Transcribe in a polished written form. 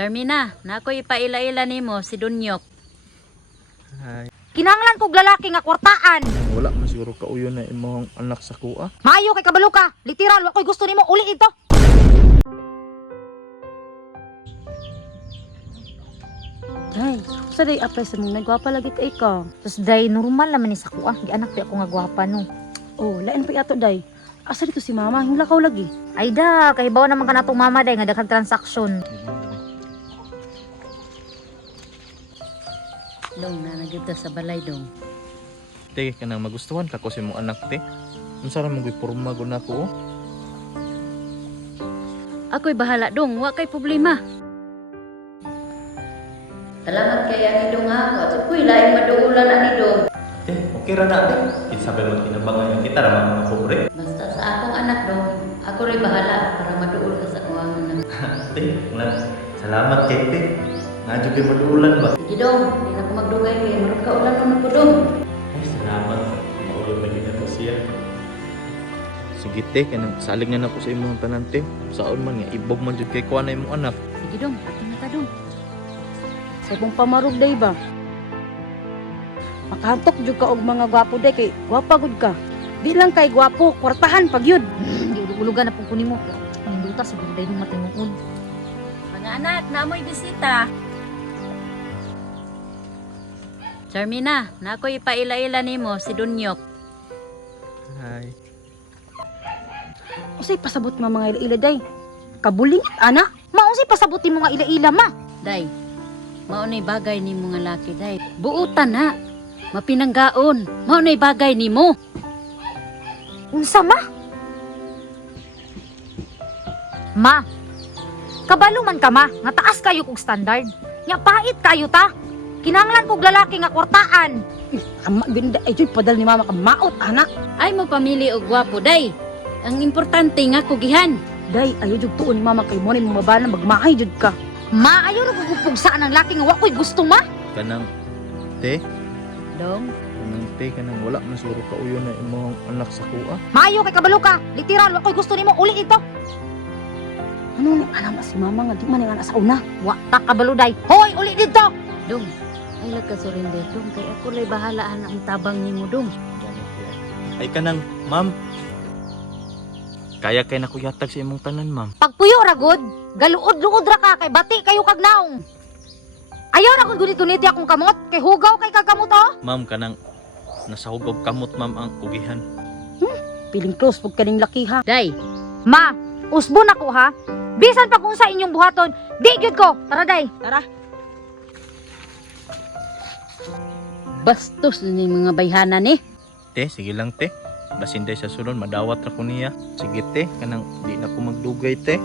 Carmina, nako ipaila-ila nimo si Dunyok. Ay, Kinahanglan kog lalaki nga kwartaan. wala man siguro kauyo na imong anak sa kuha. Maayo kay kabalo ka. Literal, wa ko'y gusto nimo uli ito. Day, sa day apay sa mong nagwapa lagi ka ikaw. Tapos day, normal naman ni sa kuha. Gianak di ako nga gwapa no. Oh, lain pa yato day. Asa dito si mama, hinglakaw lagi. Ay da, kahibaw naman ka na itong mama day nga daghang transaksyon. Dong, nanagid ta sa balay dong. Te, kanang magustuhan ka ko sa imong anak te. Unsa ra mong giporma gud nako? Ako'y bahala dong, wa kay problema. Salamat kay ani dong ha. Wa ko'y lain maduulan ani dong. Te, okay ra na te. Kinsabi mo tinabangan kita ra mga pobre. Basta sa akong anak dong, ako rin bahala para maduol ka sa kuwangan ng. Te, wala. Salamat kay te. Nga jud kay maduulan ba? Sige dong, hindi na ko magdugay kay marot ka ulan naman ko dong. Ay, salamat. Maulo na gid ako siya. Sige te, kanang salig na nako sa imong tanan te. Saon man nga ibog man jud kay kuha na imong anak. Sige dong, ato na ta dong. Sa kong pamarog day ba? Makahantok jud ka og mga gwapo day kay gwapa gud ka. Di lang kay gwapo, kwartahan pag yun. Ulugan na pong kunin mo. Ang duta, siguro day nung matinuod. Mga anak, naamoy bisita. Charmina, nako ipaila-ila nimo si Dunyok. Hi. Usay pasabot nga mga ila-ila day. Kabuling ana. Maunsay pasabuti mo nga ila-ila ma. Day, maunay bagay ni mga laki day. Buutan na, mapinanggaon. Maunay bagay ni mo. Unsa ma? Ma, kabalo man ka ma, nga taas kayo kog standard. Nya pait kayo ta. Kinahanglan kog lalaki nga kwartaan. Ama ganda ay jud padal ni mama ka maot ana. Ay mo pamili og gwapo day. Ang importante nga kugihan. Day ayo jud tuon ni mama kay mo ni mabala magmahay jud ka. Ma, ayaw na gugupugsa ng laki nga wa ko'y gusto ma. Kanang te, Dong, kanang te kanang wala man siguro kauyo na imong anak sa kuha. Maayo kay kabalo ka. Literal, wa ko'y gusto nimo uli ito. Ano ni ana si mama nga di man nga sa una. Wa ta kabalo day. Hoy, uli dito. dong. Ay lag ka surrender dong. Kay ako lay bahalaan ang tabang nimo dong. Ay kanang ma'am. Kaya kay nakuyatag sa imong tanan ma'am. Pagpuyo ra gud, galuod-luod ra ka kay bati kayo kag naong. Ayaw na kung gunit-guniti akong kamot, kay hugaw kay kagamot oh. Ma'am kanang nasa hugog kamot ma'am ang ugihan. Piling close pug kaning laki ha. Day, Ma, usbon ako ha. Bisan pa kung sa inyong buhaton, di gyud ko. Tara day. Tara. bastos ni mga bayhanan eh. Te, sige lang te. Basin day sa sulod madawat ra ko niya. Sige te, kanang di na ko magdugay te.